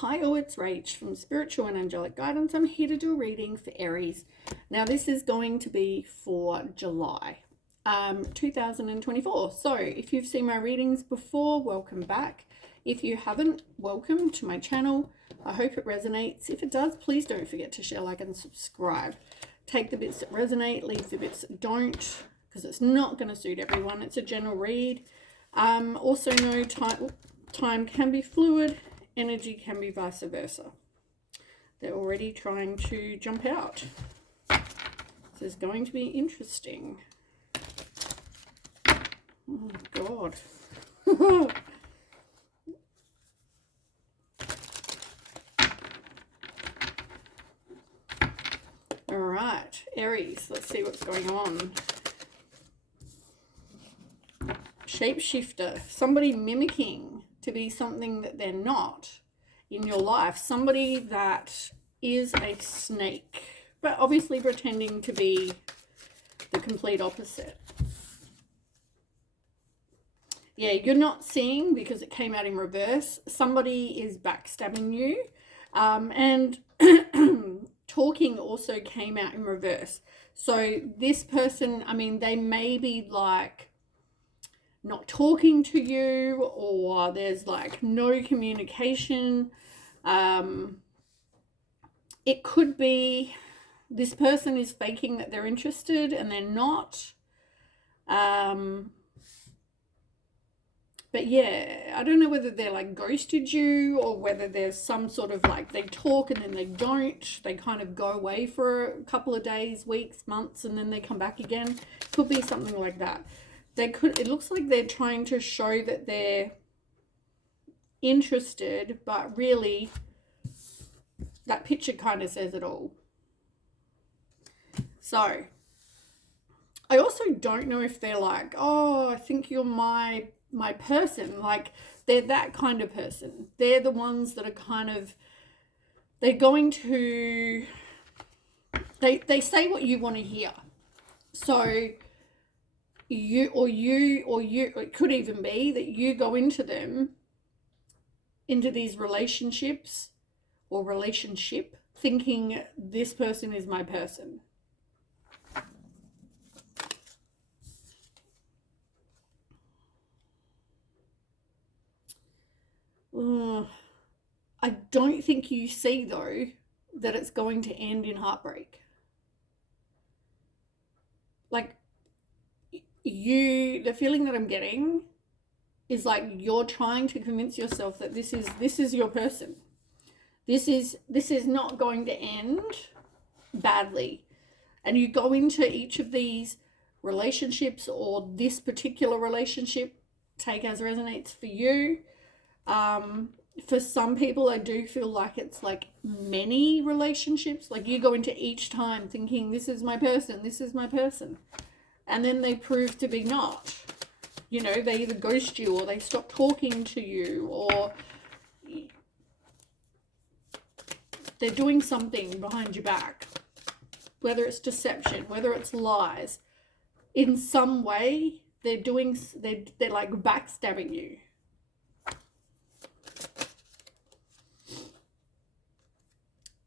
Hi, all, it's Rach from Spiritual and Angelic Guidance. I'm here to do a reading for Aries. Now, this is going to be for July 2024. So, if you've seen my readings before, welcome back. If you haven't, welcome to my channel. I hope it resonates. If it does, please don't forget to share, like, and subscribe. Take the bits that resonate, leave the bits that don't, because it's not going to suit everyone. It's a general read. Also, no time can be fluid. Energy can be vice versa. They're already trying to jump out. This is going to be interesting. Oh, God. All right, Aries, let's see what's going on. Shapeshifter, somebody mimicking to be something that they're not in your life. Somebody that is a snake, but obviously pretending to be the complete opposite. Yeah, you're not seeing, because it came out in reverse, somebody is backstabbing you. And talking also came out in reverse. So this person, I mean, they may be like not talking to you, or there's like no communication. It could be this person is faking that they're interested and they're not. But yeah, I don't know whether they're like ghosted you, or whether there's some sort of like they talk and then they don't. They kind of go away for a couple of days, weeks, months, and then they come back again. Could be something like that. It looks like they're trying to show that they're interested, but really that picture kind of says it all. So I also don't know if they're like, oh, I think you're my person. Like, they're that kind of person. They're the ones that are kind of, they're going to, they say what you want to hear. So it could even be that you go into these relationships or relationship thinking this person is my person. I don't think you see, though, that it's going to end in heartbreak. Like, the feeling that I'm getting is like you're trying to convince yourself that this is your person. This is not going to end badly. And you go into each of these relationships, or this particular relationship, take as resonates for you. For some people, I do feel like it's like many relationships. Like, you go into each time thinking, this is my person, this is my person. And then they prove to be not. You know, they either ghost you, or they stop talking to you, or they're doing something behind your back. Whether it's deception, whether it's lies. In some way, they're like backstabbing you.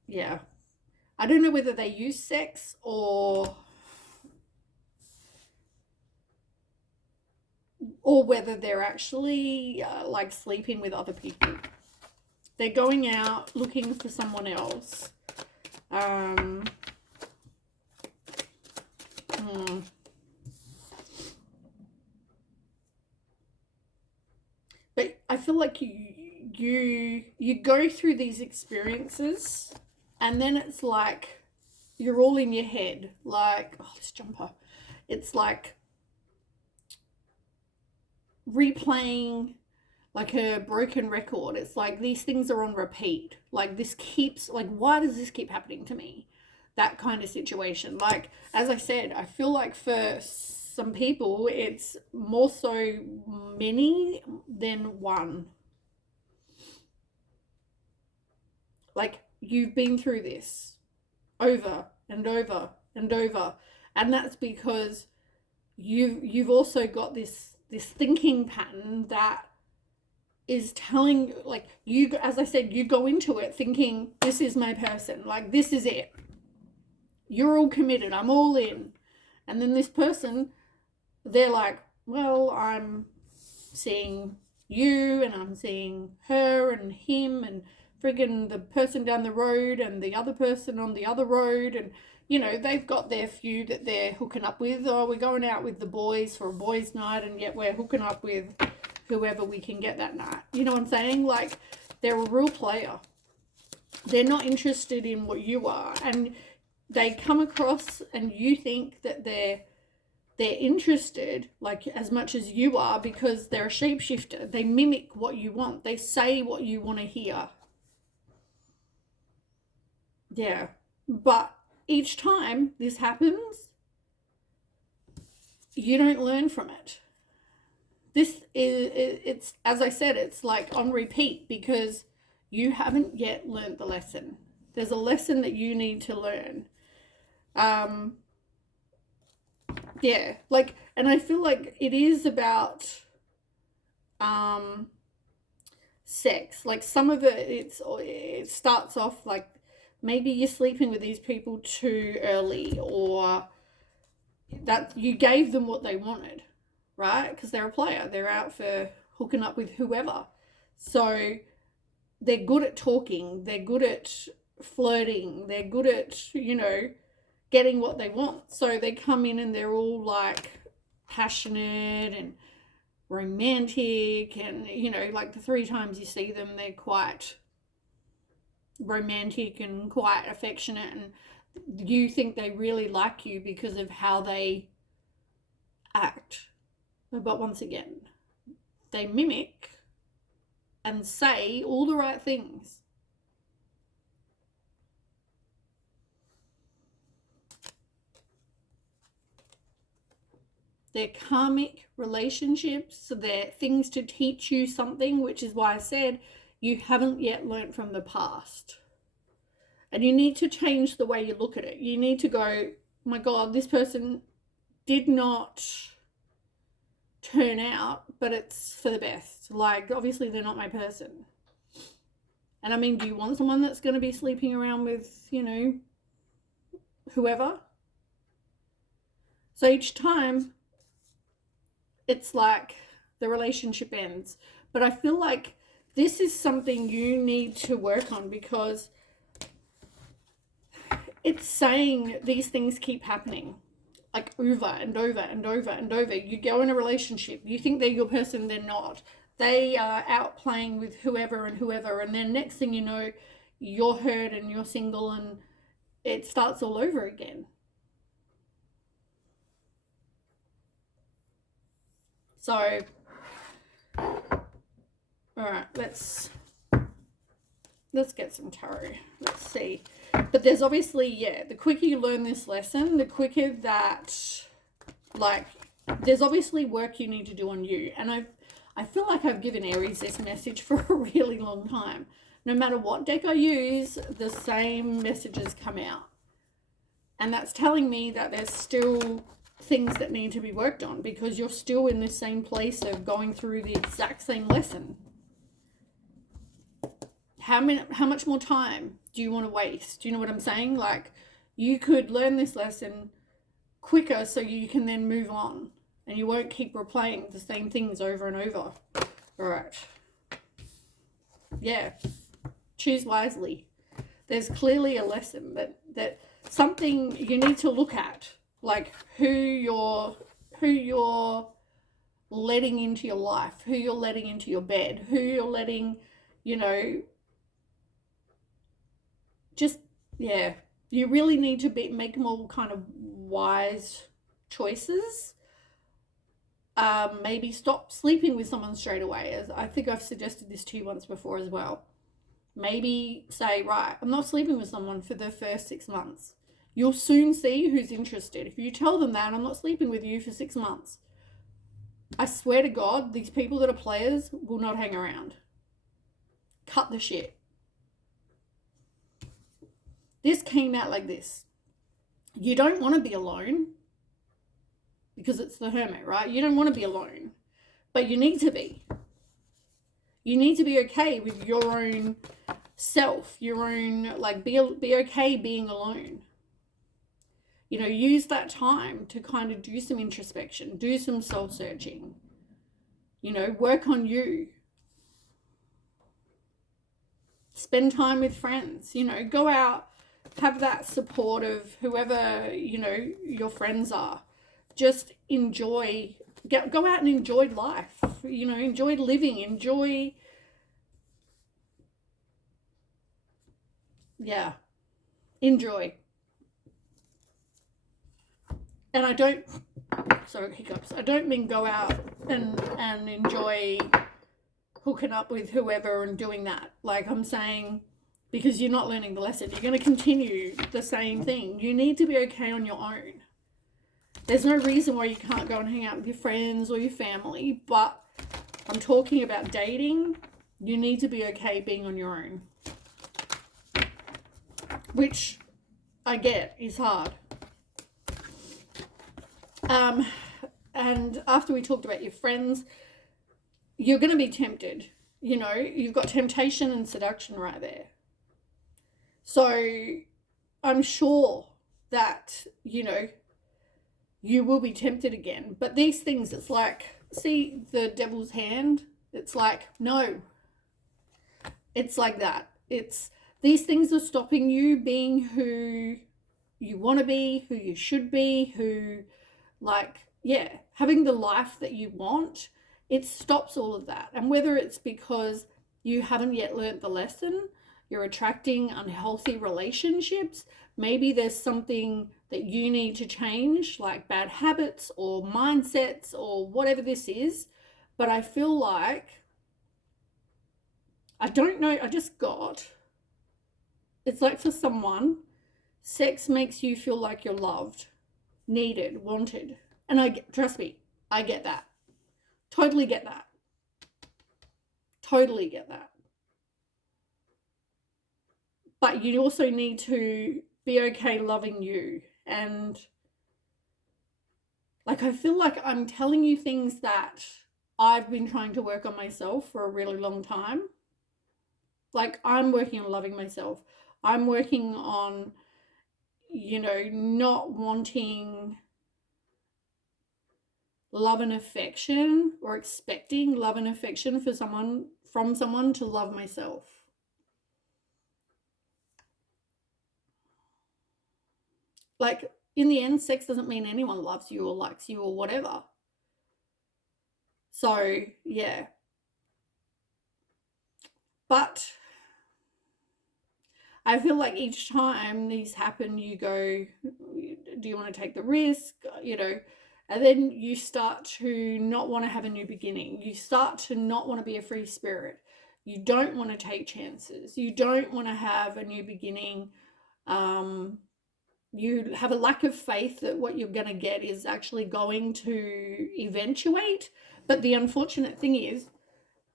Yeah. I don't know whether they use sex or whether they're actually like sleeping with other people. They're going out looking for someone else. But I feel like you go through these experiences, and then it's like you're all in your head. Like, oh, this jumper. It's like replaying like a broken record. It's like these things are on repeat. Like, this keeps, like, why does this keep happening to me? That kind of situation. Like, as I said, I feel like for some people it's more so many than one. Like, you've been through this over and over and over, and that's because you've also got this thinking pattern that is telling, like, you, as I said, you go into it thinking, this is my person, like, this is it. You're all committed, I'm all in. And then this person, they're like, well, I'm seeing you and I'm seeing her and him and friggin' the person down the road and the other person on the other road, and you know, they've got their few that they're hooking up with. Oh, we're going out with the boys for a boys' night, and yet we're hooking up with whoever we can get that night. You know what I'm saying? Like, they're a real player. They're not interested in what you are, and they come across and you think that they're interested like as much as you are, because they're a shapeshifter. They mimic what you want. They say what you want to hear. Yeah. But each time this happens, you don't learn from it. This is, it's, as I said, it's like on repeat, because you haven't yet learned the lesson. There's a lesson that you need to learn. Yeah, like, and I feel like it is about sex. Like, some of it starts off like maybe you're sleeping with these people too early, or that you gave them what they wanted, right? Because they're a player. They're out for hooking up with whoever. So they're good at talking. They're good at flirting. They're good at, you know, getting what they want. So they come in and they're all like passionate and romantic, and you know, like the 3 times you see them, they're quite romantic and quite affectionate, and you think they really like you because of how they act. But once again, they mimic and say all the right things. They're karmic relationships. They're things to teach you something, which is why I said you haven't yet learned from the past. And you need to change the way you look at it. You need to go, oh my God, this person did not turn out, but it's for the best. Like, obviously they're not my person. And I mean, do you want someone that's going to be sleeping around with, you know, whoever? So each time, it's like the relationship ends. But I feel like this is something you need to work on, because it's saying these things keep happening like over and over and over and over. You go in a relationship, you think they're your person, they're not. They are out playing with whoever, and then next thing you know, you're hurt and you're single, and it starts all over again. So, all right, let's get some tarot. Let's see. But there's obviously, yeah, the quicker you learn this lesson, the quicker that, like, there's obviously work you need to do on you. And I feel like I've given Aries this message for a really long time. No matter what deck I use, the same messages come out. And that's telling me that there's still things that need to be worked on, because you're still in the same place of going through the exact same lesson. How much more time do you want to waste? Do you know what I'm saying? Like, you could learn this lesson quicker so you can then move on, and you won't keep replaying the same things over and over. All right. Yeah. Choose wisely. There's clearly a lesson that something you need to look at, like who you're letting into your life, who you're letting into your bed, who you're letting, you know, just, yeah, you really need to make more kind of wise choices. Maybe stop sleeping with someone straight away. As I think I've suggested this to you once before as well. Maybe say, right, I'm not sleeping with someone for the first 6 months. You'll soon see who's interested. If you tell them that, I'm not sleeping with you for 6 months, I swear to God, these people that are players will not hang around. Cut the shit. This came out like this. You don't want to be alone, because it's the Hermit, right? You don't want to be alone, but you need to be. You need to be okay with your own self, your own, like, be okay being alone. You know, use that time to kind of do some introspection, do some soul searching, you know, work on you. Spend time with friends, you know, go out, have that support of whoever, you know, your friends are. Just enjoy, go out and enjoy life, you know, enjoy living, enjoy, yeah, enjoy. And I don't, sorry, hiccups, I don't mean go out and enjoy hooking up with whoever and doing that. Like, I'm saying, because you're not learning the lesson, you're going to continue the same thing. You need to be okay on your own. There's no reason why you can't go and hang out with your friends or your family, but I'm talking about dating. You need to be okay being on your own, which I get is hard. And after we talked about your friends, you're going to be tempted. You know, you've got temptation and seduction right there. So I'm sure that, you know, you will be tempted again. But these things, it's like, see the devil's hand? It's like, no. It's like that. It's, these things are stopping you being who you want to be, who you should be, who, like, yeah, having the life that you want. It stops all of that. And whether it's because you haven't yet learnt the lesson, you're attracting unhealthy relationships, maybe there's something that you need to change, like bad habits or mindsets or whatever this is. But I feel like, I don't know, I just got, it's like for someone, sex makes you feel like you're loved, needed, wanted. And trust me, I get that. Totally get that. Totally get that. But you also need to be okay loving you. And, like, I feel like I'm telling you things that I've been trying to work on myself for a really long time. Like, I'm working on loving myself. I'm working on, you know, not wanting love and affection, or expecting love and affection from someone to love myself. Like, in the end, sex doesn't mean anyone loves you or likes you or whatever. So, yeah. But I feel like each time these happen, you go, do you want to take the risk? You know, and then you start to not want to have a new beginning. You start to not want to be a free spirit. You don't want to take chances. You don't want to have a new beginning. You have a lack of faith that what you're going to get is actually going to eventuate. But the unfortunate thing is,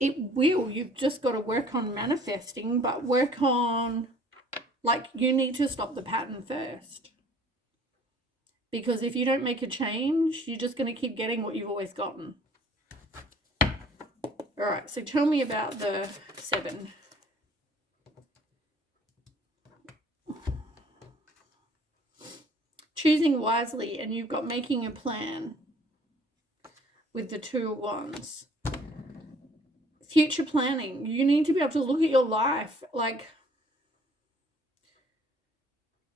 it will. You've just got to work on manifesting, but work on, like, you need to stop the pattern first. Because if you don't make a change, you're just going to keep getting what you've always gotten. All right, so tell me about the 7. Choosing wisely, and you've got making a plan with the 2 of Wands. Future planning. You need to be able to look at your life, like,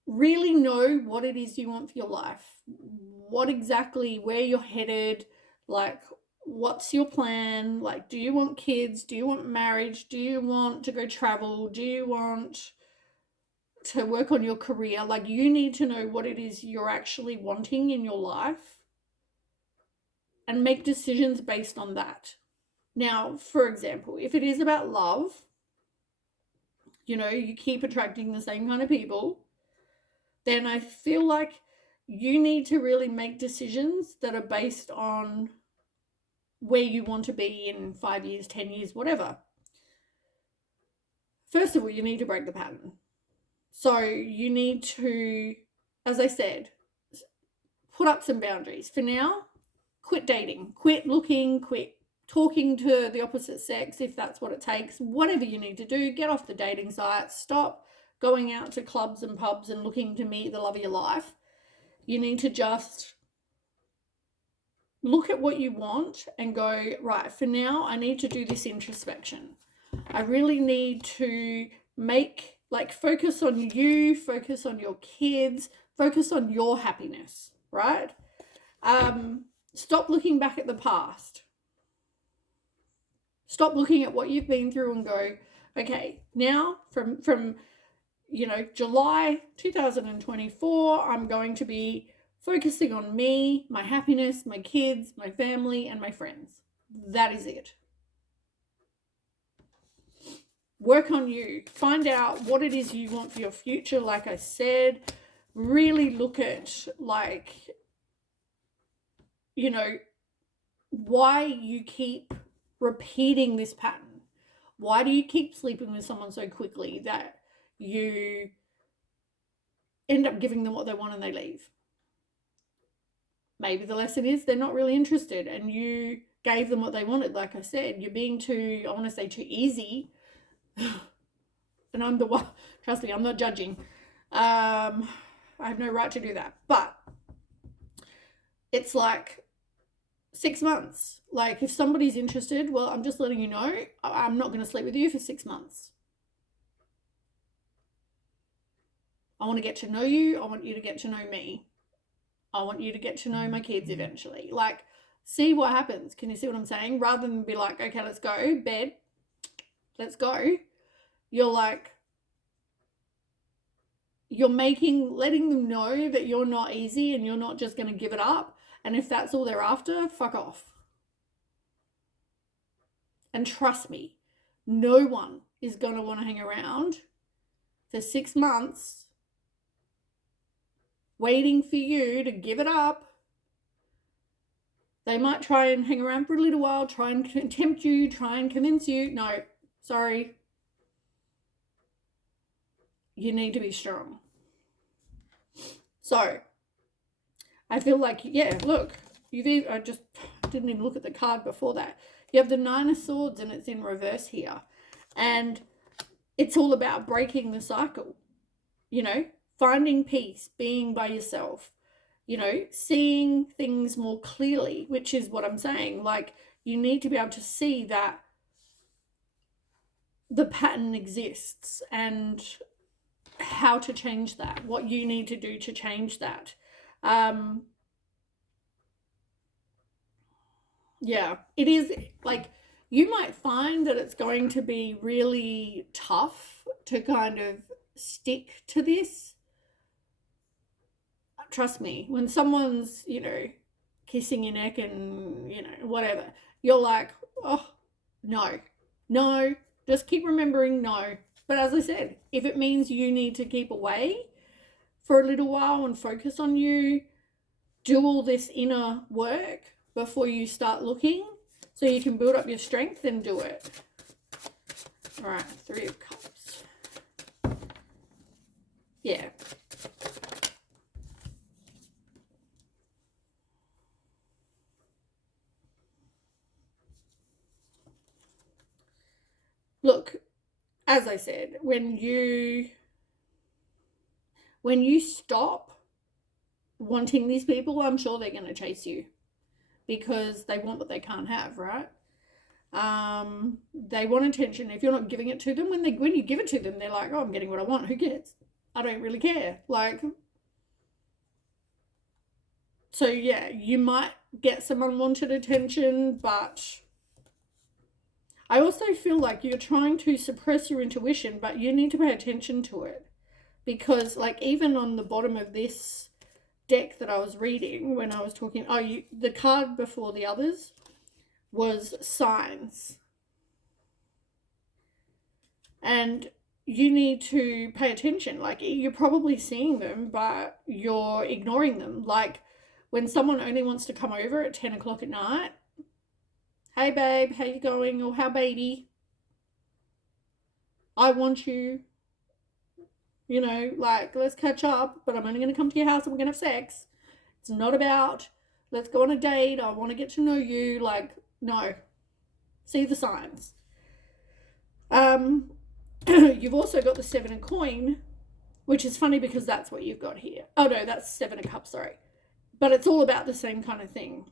really know what it is you want for your life. What exactly, where you're headed, like, what's your plan? Like, do you want kids? Do you want marriage? Do you want to go travel? Do you want to work on your career? Like, you need to know what it is you're actually wanting in your life and make decisions based on that. Now, for example, if it is about love, you know, you keep attracting the same kind of people, then I feel like you need to really make decisions that are based on where you want to be in 5 years, 10 years, whatever. First of all, you need to break the pattern. So you need to, as I said, put up some boundaries. For now, quit dating, quit looking, quit talking to the opposite sex if that's what it takes, whatever you need to do. Get off the dating sites, stop going out to clubs and pubs and looking to meet the love of your life. You need to just look at what you want and go, right, for now, I need to do this introspection. I really need to focus on you, focus on your kids, focus on your happiness, right? Stop looking back at the past. Stop looking at what you've been through and go, okay, now from July 2024, I'm going to be focusing on me, my happiness, my kids, my family, and my friends. That is it. Work on you. Find out what it is you want for your future. Like I said, really look at why you keep repeating this pattern. Why do you keep sleeping with someone so quickly that you end up giving them what they want and they leave? Maybe the lesson is they're not really interested and you gave them what they wanted. Like I said, you're being too, I want to say too easy. And I'm the one, trust me, I'm not judging. I have no right to do that. But it's like 6 months. Like if somebody's interested, well, I'm just letting you know, I'm not going to sleep with you for 6 months. I want to get to know you. I want you to get to know me. I want you to get to know my kids eventually. Like, see what happens. Can you see what I'm saying? Rather than be like, okay, let's go, bed, let's go. You're like, letting them know that you're not easy and you're not just going to give it up. And if that's all they're after, fuck off. And trust me, no one is going to want to hang around for 6 months waiting for you to give it up. They might try and hang around for a little while, try and tempt you, try and convince you. No, sorry. You need to be strong. So, I feel like, yeah, look, I just didn't even look at the card before that. You have the Nine of Swords and it's in reverse here. And it's all about breaking the cycle, finding peace, being by yourself, seeing things more clearly, which is what I'm saying. Like, you need to be able to see that the pattern exists and how to change that, what you need to do to change that. Yeah, it is like, you might find that it's going to be really tough to kind of stick to this. Trust me, when someone's, kissing your neck and, whatever, you're like, oh, no, just keep remembering no. But as I said, if it means you need to keep away for a little while and focus on you, do all this inner work before you start looking so you can build up your strength, then do it. All right, 3 of Cups. Yeah. Look, as I said, when you stop wanting these people, I'm sure they're going to chase you because they want what they can't have, right? They want attention. If you're not giving it to them, when you give it to them, they're like, oh, I'm getting what I want. Who cares? I don't really care. Like, so yeah, you might get some unwanted attention, but I also feel like you're trying to suppress your intuition, but you need to pay attention to it. Because, like, even on the bottom of this deck that I was reading when I was talking, the card before the others was signs. And you need to pay attention. Like, you're probably seeing them, but you're ignoring them. Like, when someone only wants to come over at 10 o'clock at night, hey babe, how you going? Or how baby? I want you. Let's catch up, but I'm only going to come to your house and we're going to have sex. It's not about, let's go on a date. I want to get to know you. Like, no. See the signs. You've also got the 7 of coin, which is funny because that's what you've got here. Oh no, that's 7 of cups, sorry. But it's all about the same kind of thing.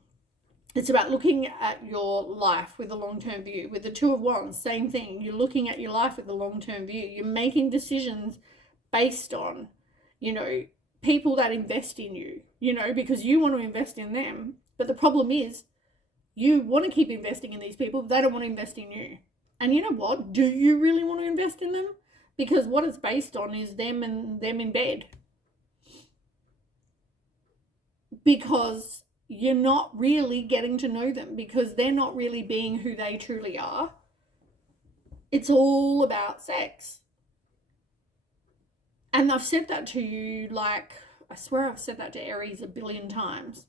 It's about looking at your life with a long-term view. With the 2 of wands, same thing. You're looking at your life with a long-term view. You're making decisions based on, people that invest in you, because you want to invest in them. But the problem is you want to keep investing in these people, but they don't want to invest in you. And you know what? Do you really want to invest in them? Because what it's based on is them and them in bed. Because you're not really getting to know them, because they're not really being who they truly are. It's all about sex. And I've said that to you, I swear I've said that to Aries a billion times.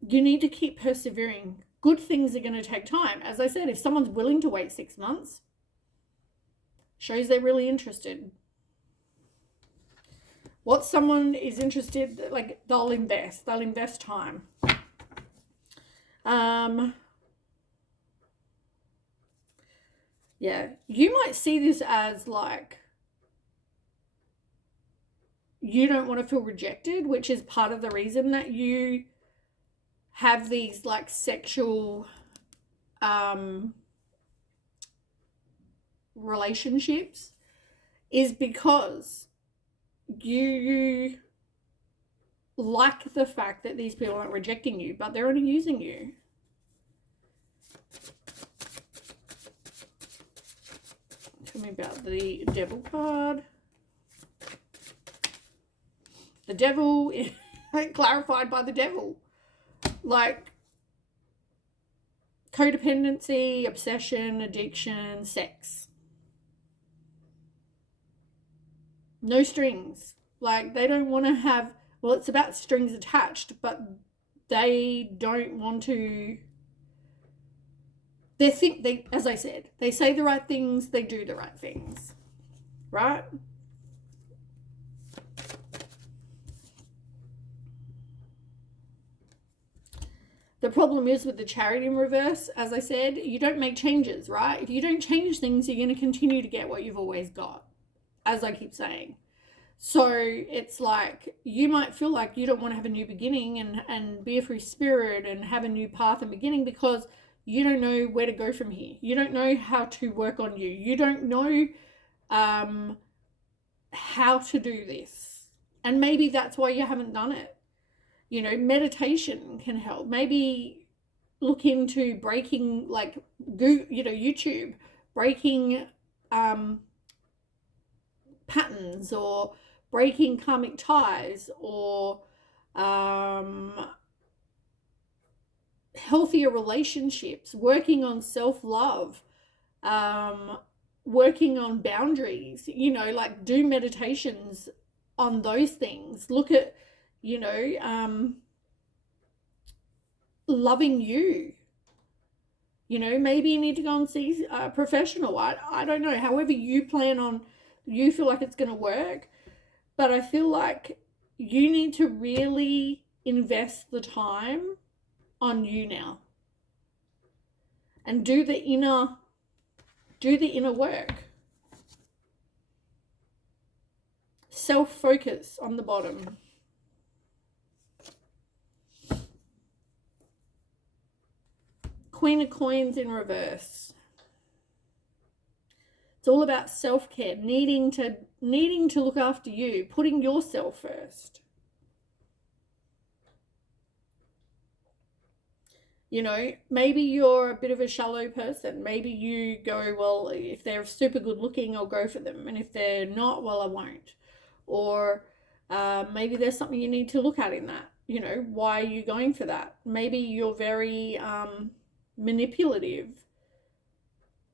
You need to keep persevering. Good things are going to take time. As I said, if someone's willing to wait 6 months, shows they're really interested. What someone is interested, they'll invest time. Yeah, you might see this as you don't want to feel rejected, which is part of the reason that you have these sexual relationships, is because you like the fact that these people aren't rejecting you, but they're only using you. Tell me about the Devil card. The Devil is clarified by the Devil. Codependency, obsession, addiction, sex. No strings. They don't want to have, well, it's about strings attached, but they don't want to, as I said, they say the right things, they do the right things, right? The problem is with the Chariot in reverse, as I said, you don't make changes, right? If you don't change things, you're going to continue to get what you've always got, as I keep saying. So it's you might feel like you don't want to have a new beginning and be a free spirit and have a new path and beginning, because you don't know where to go from here. You don't know how to work on you. You don't know how to do this. And maybe that's why you haven't done it. Meditation can help. Maybe look into breaking, YouTube, breaking patterns, or breaking karmic ties, or healthier relationships, working on self-love, working on boundaries, do meditations on those things. Look at, loving you. Maybe you need to go and see a professional. I don't know. However you feel like it's going to work. But I feel like you need to really invest the time on you now. And do the inner work. Self-focus on the bottom. Queen of Coins in reverse. It's all about self-care, needing to look after you, putting yourself first. Maybe you're a bit of a shallow person. Maybe you go, well, if they're super good looking, I'll go for them. And if they're not, well, I won't. Or maybe there's something you need to look at in that. Why are you going for that? Maybe you're very manipulative.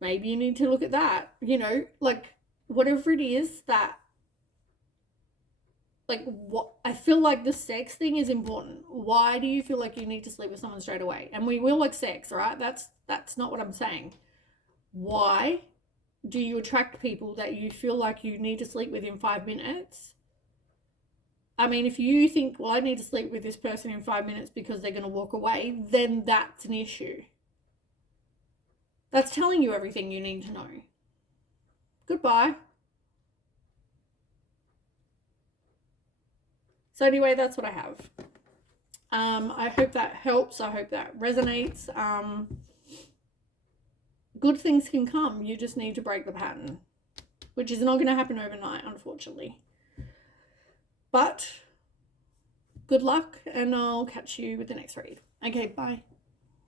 Maybe you need to look at that. Whatever it is that, what I feel like the sex thing is important. Why do you feel like you need to sleep with someone straight away? And we will like sex, right? That's not what I'm saying. Why do you attract people that you feel like you need to sleep with in 5 minutes? I mean, if you think, well, I need to sleep with this person in 5 minutes because they're going to walk away, then that's an issue. That's telling you everything you need to know. Goodbye. So anyway, that's what I have. I hope that helps. I hope that resonates. Good things can come. You just need to break the pattern, which is not going to happen overnight, unfortunately. But good luck, and I'll catch you with the next read. Okay, bye.